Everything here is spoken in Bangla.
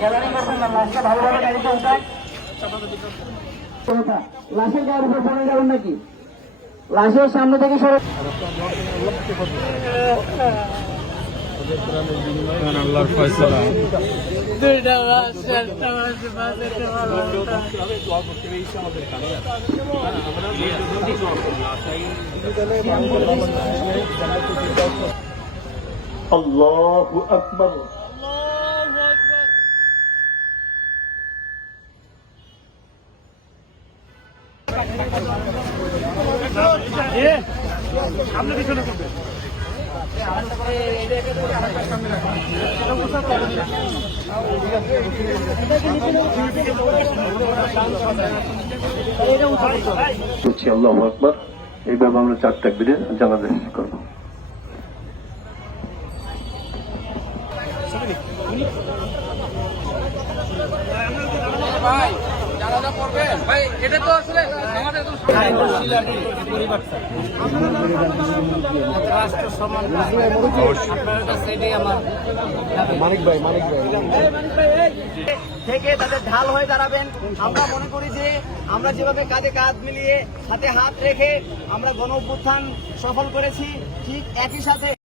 গ্যালারি করবেন না, লাশটা ভালোভাবে গাড়িতে উঠায়। লাশের গায়ের উপর পড়ে যাবেন নাকি? লাশের সামনে থেকে সরে আল্লাহর ফয়সালা। দুইটা লাশ, একটা লাশ বাঁচাতে পারলাম না। আল্লাহু আকবার। সামনে পিছনে করবে। আল্লাহু আকবার। এইভাবে আমরা 4 তাকবীরে জানাজা শেষ করব। ভাই জানাজা পড়বেন ভাই, এটা তো আসলে আমাদের রাষ্ট্র সম্মান আপনার কাছে এটাই আমার মানিক ভাই থেকে তাদের ঢাল হয়ে দাঁড়াবেন। আমরা মনে করি যে আমরা যেভাবে কাঁধে কাঁধ মিলিয়ে হাতে হাত রেখে আমরা গণ অভ্যুত্থান সফল করেছি, ঠিক একই সাথে